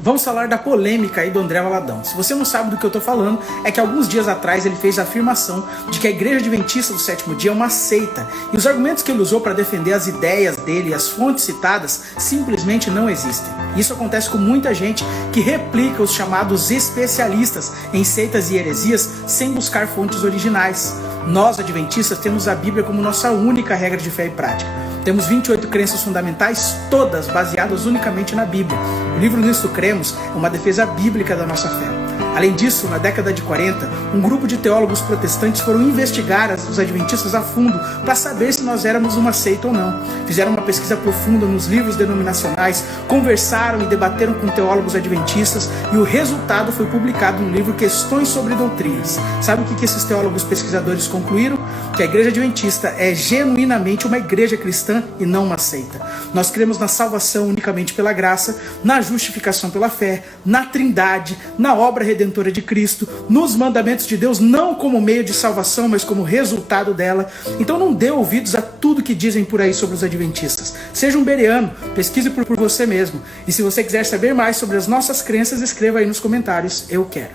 Vamos falar da polêmica aí do André Valadão. Se você não sabe do que eu tô falando, é que alguns dias atrás ele fez a afirmação de que a Igreja Adventista do Sétimo Dia é uma seita. E os argumentos que ele usou para defender as ideias dele e as fontes citadas simplesmente não existem. Isso acontece com muita gente que replica os chamados especialistas em seitas e heresias sem buscar fontes originais. Nós, adventistas, temos a Bíblia como nossa única regra de fé e prática. Temos 28 crenças fundamentais, todas baseadas unicamente na Bíblia. O livro Nisto Cremos é uma defesa bíblica da nossa fé. Além disso, na década de 40, um grupo de teólogos protestantes foram investigar os adventistas a fundo para saber se nós éramos uma seita ou não. Fizeram uma pesquisa profunda nos livros denominacionais, conversaram e debateram com teólogos adventistas e o resultado foi publicado no livro Questões sobre Doutrinas. Sabe o que esses teólogos pesquisadores concluíram? Que a Igreja Adventista é genuinamente uma igreja cristã e não uma seita. Nós cremos na salvação unicamente pela graça, na justificação pela fé, na Trindade, na obra redentora de Cristo, nos mandamentos de Deus, não como meio de salvação, mas como resultado dela. Então não dê ouvidos a tudo que dizem por aí sobre os adventistas. Seja um bereano, pesquise por você mesmo. E se você quiser saber mais sobre as nossas crenças, escreva aí nos comentários, eu quero.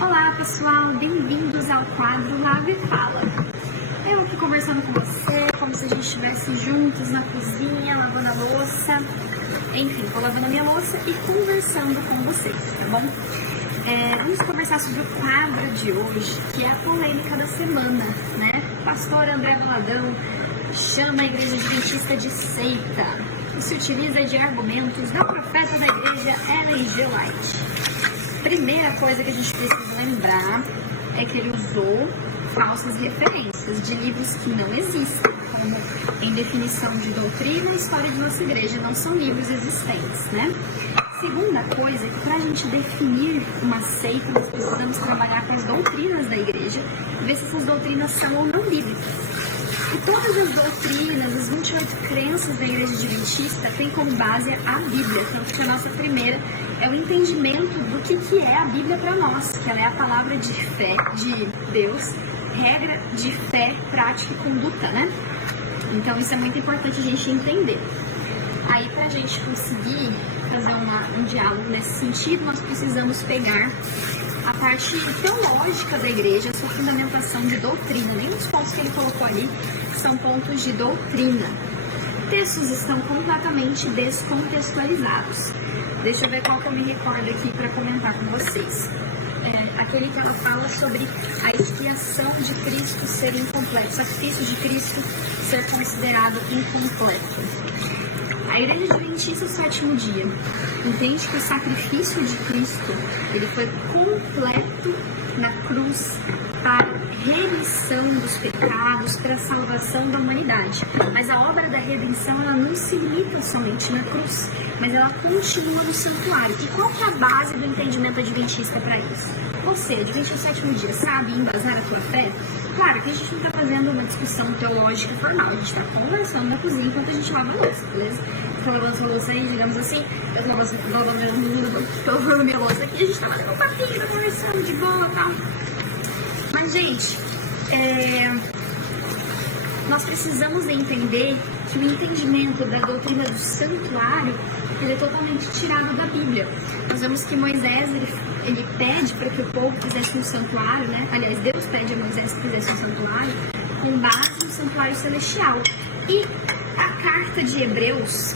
Olá pessoal, bem-vindos ao quadro Lava e Fala. Eu aqui conversando com você, como se a gente estivesse juntos na cozinha, lavando a louça. Enfim, tô lavando a minha louça e conversando com vocês, tá bom? Vamos conversar sobre o quadro de hoje, que é a polêmica da semana, né? O pastor André Valadão chama a Igreja Adventista de seita e se utiliza de argumentos da profeta da igreja Ellen G. White. Primeira coisa que a gente precisa lembrar é que ele usou falsas referências de livros que não existem, como Em Definição de Doutrina e História de Nossa Igreja, não são livros existentes, né? Segunda coisa é que para a gente definir uma seita, nós precisamos trabalhar com as doutrinas da igreja e ver se essas doutrinas são ou não bíblicas. E todas as doutrinas, as 28 crenças da Igreja Adventista têm como base a Bíblia, tanto que a nossa primeira é o entendimento do que é a Bíblia para nós, que ela é a palavra de fé de Deus, regra de fé, prática e conduta, né? Então isso é muito importante a gente entender. Aí pra gente conseguir fazer um diálogo nesse sentido, nós precisamos pegar a parte teológica da igreja, a sua fundamentação de doutrina. Nem os pontos que ele colocou ali são pontos de doutrina. Textos estão completamente descontextualizados. Deixa eu ver qual que eu me recordo aqui para comentar com vocês. Aquele que ela fala sobre a expiação de Cristo ser incompleto, o sacrifício de Cristo ser considerado incompleto. A Igreja Adventista do Sétimo Dia entende que o sacrifício de Cristo ele foi completo na cruz para remissão dos pecados, para a salvação da humanidade. Mas a obra da redenção ela não se limita somente na cruz, mas ela continua no santuário. E qual que é a base do entendimento adventista para isso? Você, Adventista do Sétimo Dia, sabe embasar a tua fé? Claro que a gente não está fazendo uma discussão teológica formal, a gente está conversando na cozinha enquanto a gente lava a louça, beleza? Tô lavando essa louça aí, digamos assim, eu tô lavando minha louça aqui, a gente tá batendo um papinho, tá conversando de boa e tal. Mas, gente, nós precisamos entender que o entendimento da doutrina do santuário ele é totalmente tirado da Bíblia. Nós vemos que Moisés, ele pede para que o povo fizesse um santuário, né? Aliás, Deus pede a Moisés que fizesse um santuário com base no santuário celestial. E a carta de Hebreus,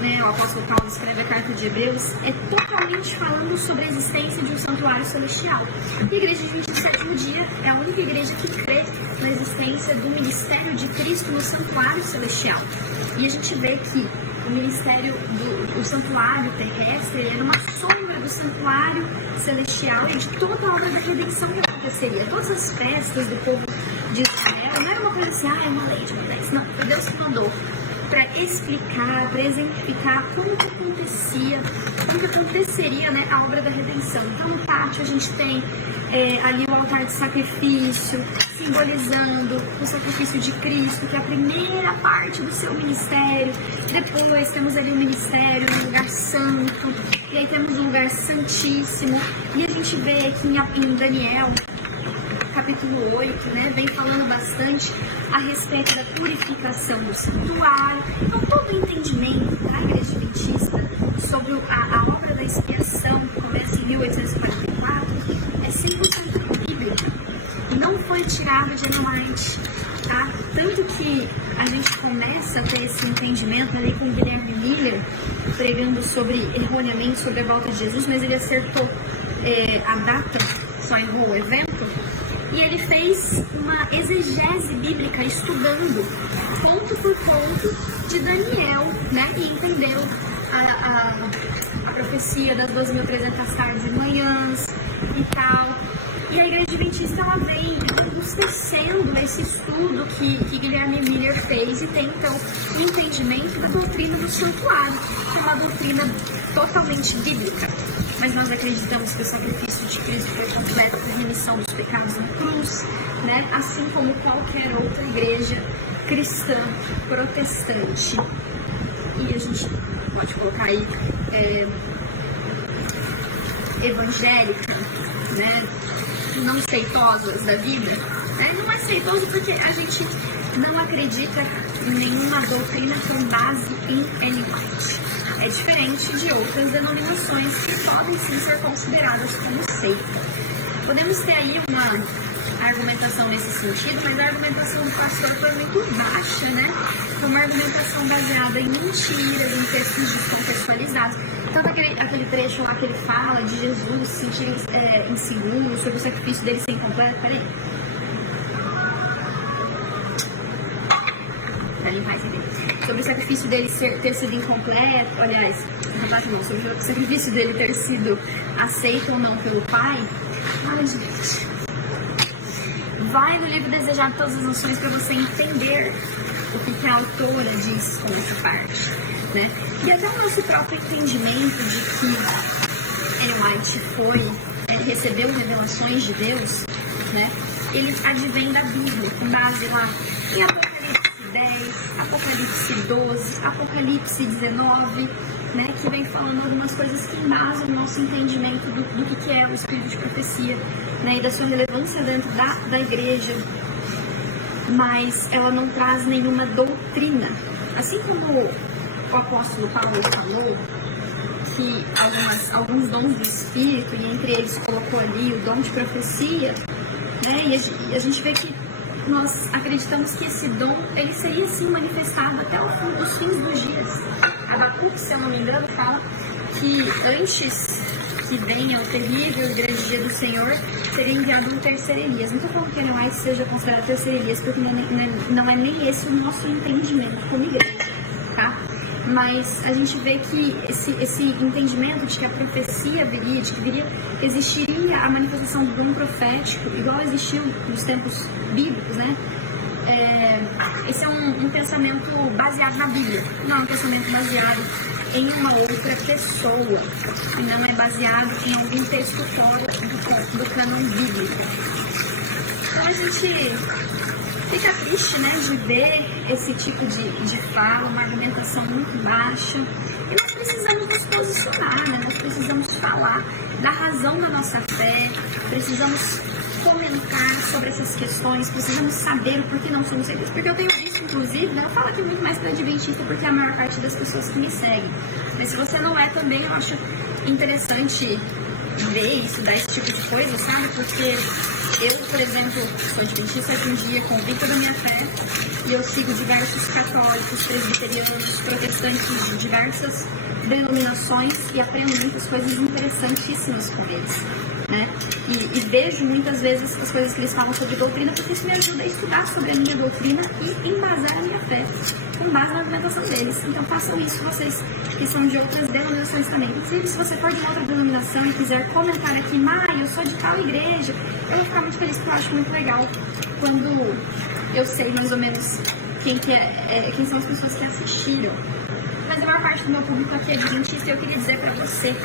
né, o apóstolo Paulo escreve a carta de Hebreus, é totalmente falando sobre a existência de um santuário celestial. E a Igreja Adventista do Sétimo Dia é a única igreja que crê na existência do ministério de Cristo no santuário celestial. E a gente vê que o ministério do santuário terrestre ele era uma sombra do santuário celestial e de toda a obra da redenção que aconteceria. Todas as festas do povo de Israel não era uma coisa assim, é uma lei de Moisés. Não, foi Deus que mandou para explicar, para exemplificar como que aconteceria, né, a obra da redenção. Então no pátio a gente tem ali o altar de sacrifício, simbolizando o sacrifício de Cristo, que é a primeira parte do seu ministério. Depois temos ali o ministério, um lugar santo, e aí temos um lugar santíssimo. E a gente vê aqui em Daniel, capítulo 8, né, vem falando bastante a respeito da purificação do santuário. Então todo o entendimento da Igreja Adventista sobre a obra da expiação, que começa em 1844, é 100% bíblica e não foi tirada de Ellen White, tá? Tanto que a gente começa a ter esse entendimento ali com o Guilherme Miller, pregando erroneamente sobre a volta de Jesus, mas ele acertou a data, só errou o evento, e ele fez uma exegese bíblica estudando ponto por ponto de Daniel, né, e entendeu a profecia das 12.300 tardes e manhãs e tal. E a Igreja Adventista, ela vem robustecendo esse estudo que Guilherme Miller fez e tem, então, o entendimento da doutrina do santuário, que é uma doutrina totalmente bíblica. Mas nós acreditamos que o sacrifício de Cristo foi completo por remissão dos pecados na cruz, né? Assim como qualquer outra igreja cristã, protestante. E a gente pode colocar aí evangélica, né? Não ceitosas da vida, né? Não é ceitoso porque a gente não acredita em nenhuma doutrina com base em Ellen White. É diferente de outras denominações que podem sim ser consideradas como seita. Podemos ter aí uma argumentação nesse sentido, mas a argumentação do pastor foi muito baixa, né? Foi uma argumentação baseada em mentiras, em textos descontextualizados. Tanto aquele trecho lá que ele fala de Jesus se sentir inseguro, sobre o sacrifício dele ser incompleto. Peraí. Pra limpar esse dele. Sobre o sacrifício dele ter sido incompleto, aliás, não, sobre o sacrifício dele ter sido aceito ou não pelo Pai. Ai, gente. Vai no livro Desejar Todas as Nações para você entender o que a autora diz com essa parte, né? E até o nosso próprio entendimento de que Ellen White recebeu revelações de Deus, né? Ele advém da Bíblia, com base lá em Apocalipse 10, Apocalipse 12, Apocalipse 19, né? Que vem falando algumas coisas que embasam o nosso entendimento do que é o espírito de profecia, né? E da sua relevância dentro da igreja. Mas ela não traz nenhuma doutrina. Assim como o apóstolo Paulo falou que alguns dons do Espírito, e entre eles colocou ali o dom de profecia, né? E a gente vê que nós acreditamos que esse dom ele seria assim manifestado até os fins dos dias. Abacuque, se eu não me engano, fala que antes que venha o terrível e grande dia do Senhor, seria enviado um terceiro Elias. Não estou falando que ele mais seja considerado terceiro Elias, porque não é nem esse o nosso entendimento como igreja, tá? Mas a gente vê que esse entendimento de que a profecia viria, de que existiria a manifestação do dom profético, igual existiu nos tempos bíblicos, né? Esse é um pensamento baseado na Bíblia, não é um pensamento baseado em uma outra pessoa, e não é baseado em algum texto fora do cânon bíblico. Então a gente fica triste, né, de ver esse tipo de fala, uma argumentação muito baixa, e nós precisamos nos posicionar, né? Nós precisamos falar da razão da nossa fé, precisamos comentar sobre essas questões, precisamos saber o porquê não somos seguidos, porque eu tenho visto, inclusive, né, eu falo aqui muito mais para adventista, porque é a maior parte das pessoas que me seguem, mas se você não é também, eu acho interessante ver isso, dar esse tipo de coisa, sabe, porque eu, por exemplo, sou adventista hoje em dia, convicta da minha fé, e eu sigo diversos católicos, presbiterianos, protestantes de diversas denominações e aprendo muitas coisas interessantíssimas com eles, né? E vejo muitas vezes as coisas que eles falam sobre doutrina, porque isso me ajuda a estudar sobre a minha doutrina e embasar a minha fé, com base na argumentação deles. Então façam isso vocês que são de outras denominações também. Inclusive, se você for de uma outra denominação e quiser comentar aqui, eu sou de tal igreja, eu vou ficar muito feliz, porque eu acho muito legal quando eu sei mais ou menos quem são as pessoas que assistiram. Mas a maior parte do meu público aqui é adventista, e eu queria dizer para você,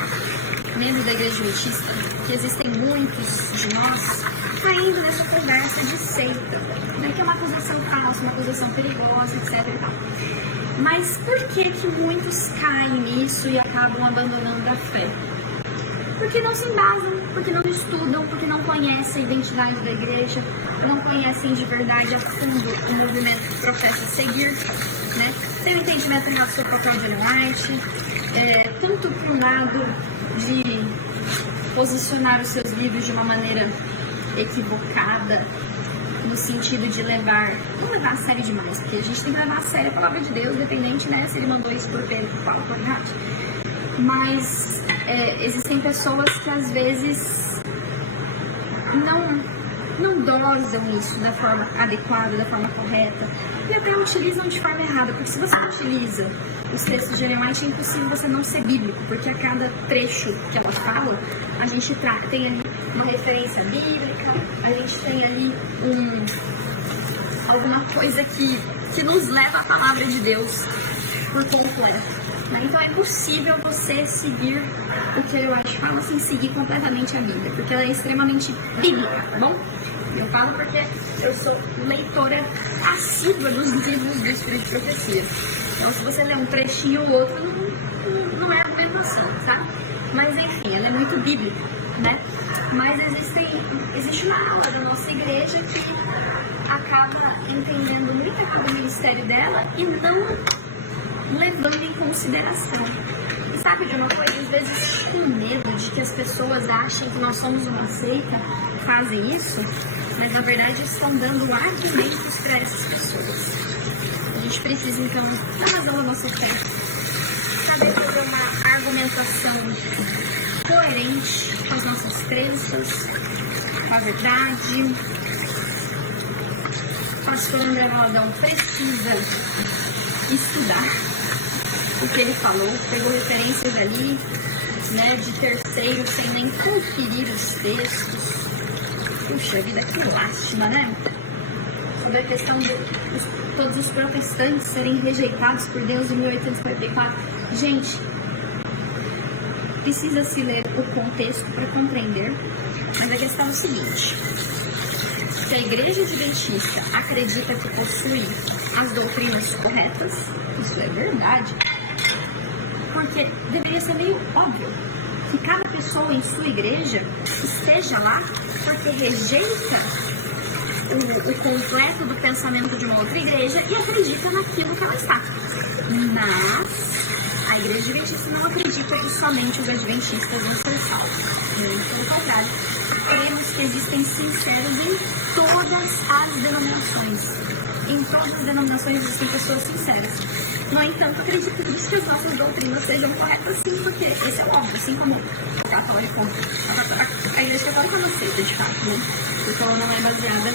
membro da igreja adventista, que existem muitos de nós caindo nessa conversa de seita, né, que é uma acusação falsa, uma acusação perigosa, etc. E tal. Mas por que muitos caem nisso e acabam abandonando a fé? Porque não se embasam, porque não estudam, porque não conhecem a identidade da igreja, não conhecem de verdade a fundo o movimento que professa seguir, né? Tem um entendimento em relação ao papel de Ellen White, tanto para um lado de posicionar os seus livros de uma maneira equivocada, no sentido de não levar a sério demais, porque a gente tem que levar a sério a palavra de Deus, dependente, né, se ele mandou isso por Pedro, por Paulo, por Renato. Mas existem pessoas que às vezes não dosam isso da forma adequada, da forma correta, e até utilizam de forma errada, porque se você utiliza os textos de Ellen White, é impossível você não ser bíblico, porque a cada trecho que ela fala, a gente tem ali uma referência bíblica, a gente tem ali alguma coisa que nos leva à palavra de Deus por completo. Então é possível você seguir o que eu acho fala sem seguir completamente a Bíblia, porque ela é extremamente bíblica, tá bom? Eu falo porque eu sou leitora assídua dos livros do Espírito de Profecia. Então se você lê um trechinho ou outro, não é argumentação, tá? Mas enfim, ela é muito bíblica, né? Mas existe uma ala da nossa igreja que acaba entendendo muito aqui do ministério dela e não levando em consideração. E sabe de uma coisa? Às vezes com medo de que as pessoas achem que nós somos uma seita, fazem isso, mas na verdade estão dando argumentos para essas pessoas. A gente precisa então dar razão à nossa fé, saber fazer uma argumentação coerente com as nossas crenças, com a verdade. O pastor André Valadão precisa estudar o que ele falou, pegou referências ali, né, de terceiros sem nem conferir os textos. Puxa vida, que lástima, né? Sobre a questão de todos os protestantes serem rejeitados por Deus em 1844. Gente, precisa se ler o contexto para compreender, mas a questão é o seguinte: se a Igreja Adventista acredita que possui as doutrinas corretas, isso é verdade, porque deveria ser meio óbvio que cada pessoa em sua igreja esteja lá porque rejeita o completo do pensamento de uma outra igreja e acredita naquilo que ela está. Mas a Igreja Adventista não acredita que somente os adventistas vão ser salvos. Muito pelo contrário, cremos que existem sinceros em todas as denominações. Em todas as denominações existem pessoas sinceras. No entanto, acreditamos que as nossas doutrinas sejam corretas sim, porque esse é o óbvio, assim como o católico. A Igreja Católica é uma seita, de fato, né? Porque ela não é baseada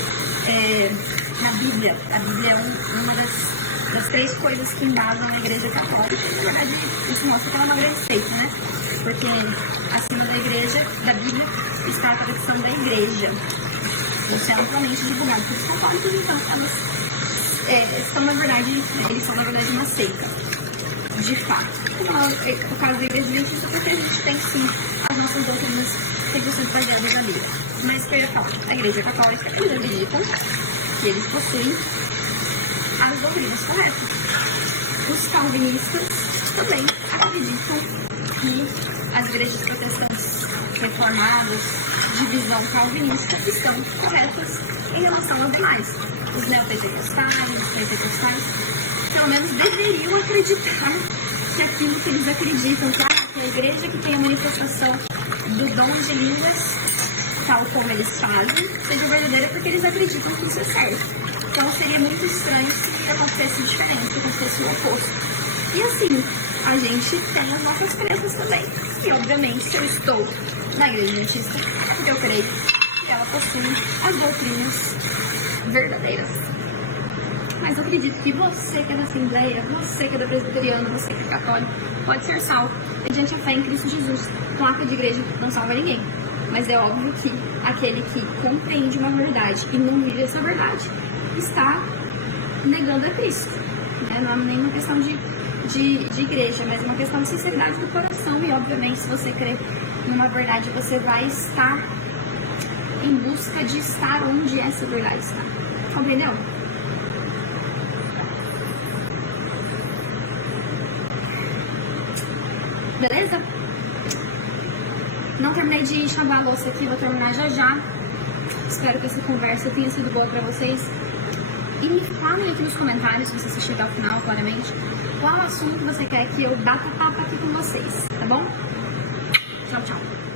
na Bíblia. A Bíblia é uma das três coisas que embasam a Igreja Católica. E, na verdade, isso mostra que ela é uma grande seita, né? Porque acima da Igreja, da Bíblia, está a tradição da Igreja. Isso é amplamente divulgado pelos católicos, então eles são na verdade uma seita, de fato. No caso da Igreja Adventista, porque a gente tem sim as nossas doutrinas que baseadas na Bíblia. Mas que eu ia falar, a Igreja Católica, eles acreditam que eles possuem as doutrinas corretas. Os calvinistas também acreditam que as igrejas protestantes reformadas de visão calvinista estão corretas em relação às demais. Os neopentecostais, os pentecostais, pelo menos deveriam acreditar que aquilo que eles acreditam, que a igreja que tem a manifestação do dom de línguas, tal como eles fazem, seja verdadeira, porque eles acreditam que isso é certo. Então seria muito estranho se acontecesse diferente, se acontecesse o oposto. E assim, a gente tem as nossas crenças também. E obviamente, se eu estou na Igreja Adventista, é porque eu creio que ela possui as doutrinas verdadeiras. Mas eu acredito que você que é da Assembleia, você que é da Presbiteriana, você que é católico, pode ser salvo mediante a fé em Cristo Jesus. Placa de igreja não salva ninguém. Mas é óbvio que aquele que compreende uma verdade e não vive essa verdade está negando a Cristo. Não é nenhuma questão de igreja, mas uma questão de sinceridade do coração. E obviamente, se você crê numa verdade, você vai estar em busca de estar onde essa verdade está. Compreendeu? Beleza? Não terminei de chavar a louça aqui, vou terminar já já. Espero que essa conversa tenha sido boa pra vocês. E me falem aqui nos comentários, se você assistir até o final, claramente, qual assunto você quer que eu bata papo aqui com vocês, tá bom? Tchau, tchau.